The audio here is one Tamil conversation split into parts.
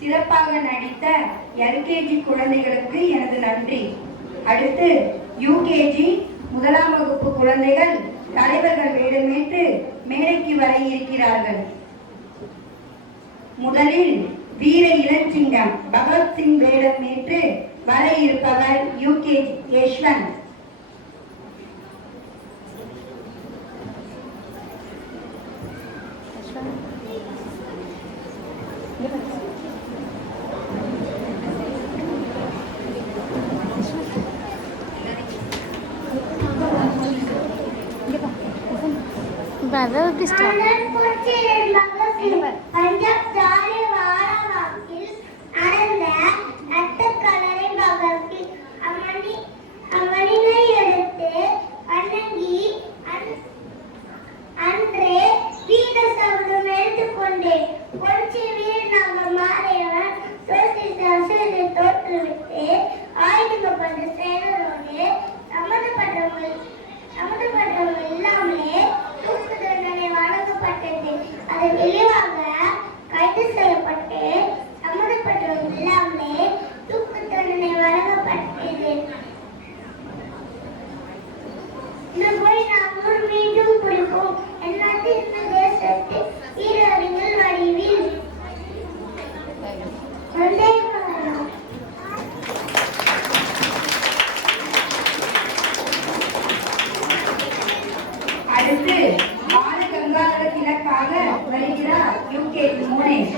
சிறப்பாக நடித்த எல்கேஜி குழந்தைகளுக்கு எனது நன்றி. அடுத்து யூகேஜி முதலாம் வகுப்பு குழந்தைகள் தலைவர்கள் வேடமேற்று மேடைக்கு வர இருக்கிறார்கள். முதலில் வீர இளஞ்சிங்கம் பகத்சிங் வேடமேற்று வர இருப்பவர் யூகேஜி யஷ்வந்த். அடுத்து பாலகங்காதர திலக்காக வருகிறார் யூகேஜி முனேஷ்.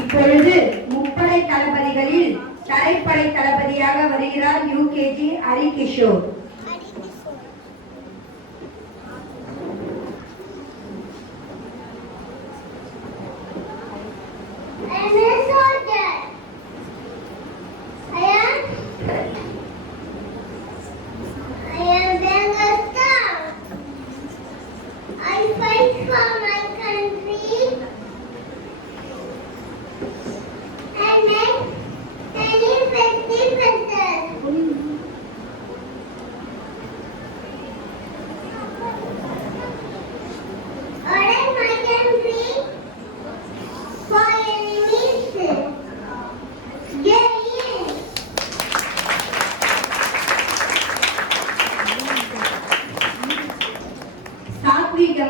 இப்பொழுது முப்படை தளபதிகளில் தரைப்படை தளபதியாக வருகிறார் யூகேஜி ஹரிகிஷோர்.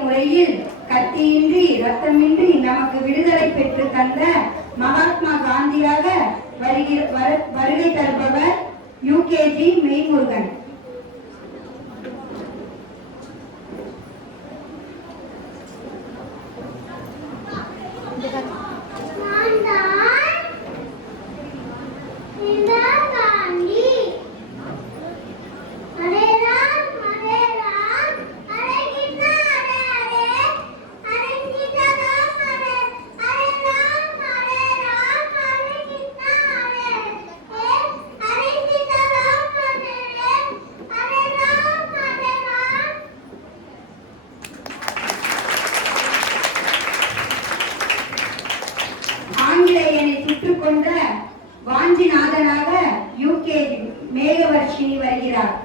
முறையில் கத்தியின்றி ரத்தமின்றி நமக்கு விடுதலை பெற்று தந்த மகாத்மா காந்தியாக வருகை தருபவர் யூகேஜி மெய்முருகன். ஆங்கிலேயனை சுட்டுக் கொண்ட வாஞ்சிநாதனாக யூகேஜி மேகவர்ஷினி வருகிறார்.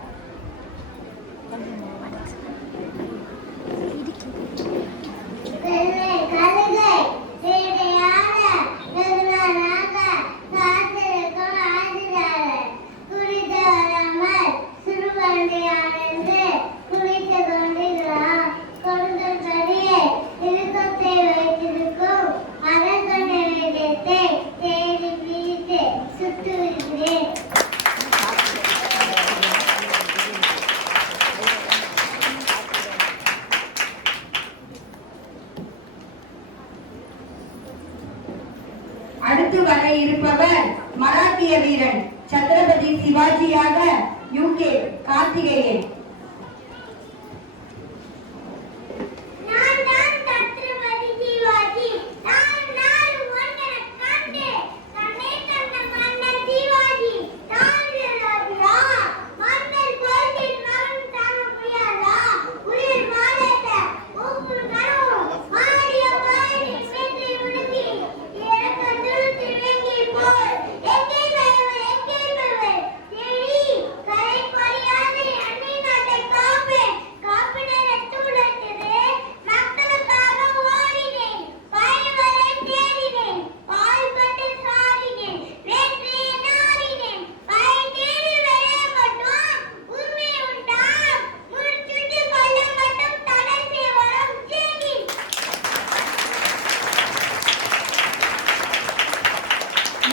அடுத்து வர இருப்பவர் மராத்திய வீரன் சத்ரபதி சிவாஜியாக யூகே கார்த்திகேயன்.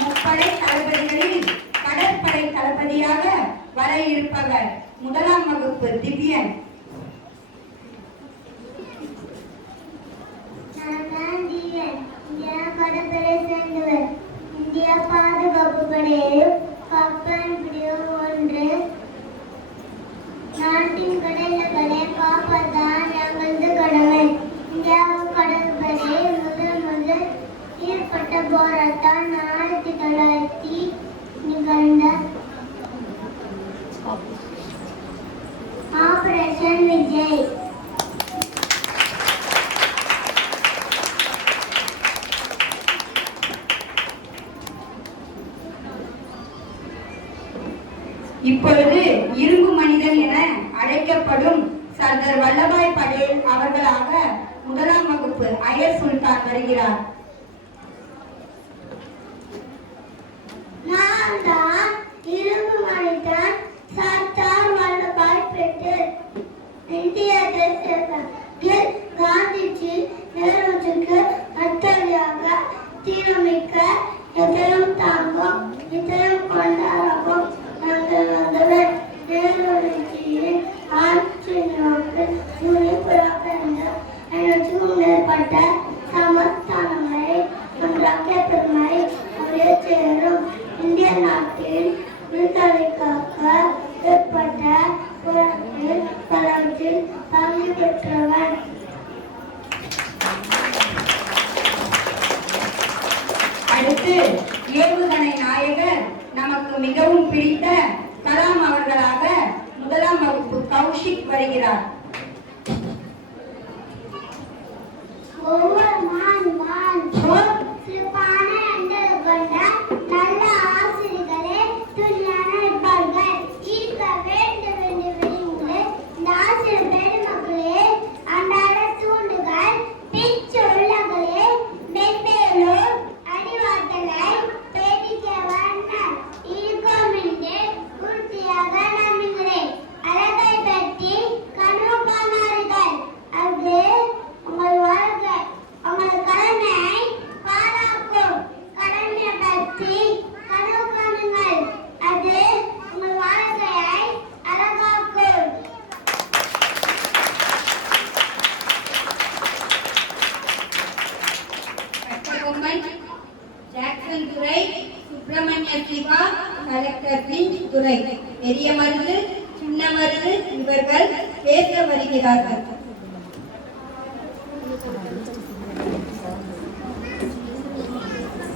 முப்படை தளபதிகளில் கடற்படை தளபதியாக வர இருப்பவர் முதலாம் வகுப்பு திவ்யன். கடற்படை சேர்ந்தவர். இந்திய பாதுகாப்பு படையில் கப்பல் பிரிவு 1. நாட்டின் கடல்களை காப்பதுதான் எங்களது கடமை. இந்தியாவின் கடற்படை முதல் ஏற்பட்ட போராட்டம் 1900 நிகழ்ந்த ஆபரேஷன் விஜய். இப்பொழுது இரும்பு மனிதன் என அழைக்கப்படும் சர்தார் வல்லபாய் படேல் அவர்களாக முதலாம் வகுப்பு அயர் சுல்தான் வருகிறார். நான் தான் இரும்பு மனிதன் சர்தார் வல்லபாய் படேல். இந்திய தேசத்தில் காந்திஜி நேருஜிக்கு அடுத்ததாக தீரமிக்க இதயம் தாங்கும் இதயம் கொண்டாடவும் வந்தவர். நேருஜியின் ஆட்சி நோக்கு முனைப்புறாக இருந்த மேற்பட்ட சமஸ்தானங்களை ஒன்றாக்கிய பெருமை ஒரே சேரும். இந்திய நாட்டின் விடுதலைக்காக ஏற்பட்ட போராட்டத்தில் பலவற்றில் பங்கு பெற்றவர். அடுத்து ஏவுகணை நாயகர் நமக்கு மிகவும் பிடித்த கலாம் அவர்களாக முதலாம் வகுப்பு கௌஷிக் வருகிறார். ஒவ்வொரு மான் சிறப்பான எண்கள் கொண்ட நல்ல ஆசிரியர்களே துணியான இருப்பார்கள். இருக்க வேண்டும் என்று விரும்புகிறேன். இந்த ஆசிரியர் பெருமக்களே, அன்றாட தூண்டுகள் பிச்சுள்ளங்களே, மென்மேலும் அறிவாற்றலை பெருக்க வேண்டும் இருக்கும் என்று உறுதியாக நம்புகிறேன். அழகை பற்றி கனவு காணார்கள். அது உங்கள் வாழ்க்கை, உங்கள் கடமை பாராட்டும். கடமை பற்றி கனவு காணுங்கள். அது உங்கள் வாழ்க்கையை அழகாக்கும். கட்டபொம்மன், ஜாக்சன் துரை, சுப்பிரமணிய சிவா, கலெக்டர் பிஞ்ச் துரை, பெரிய மருது, சின்ன மருது இவர்கள் பேச வருகிறார்கள்.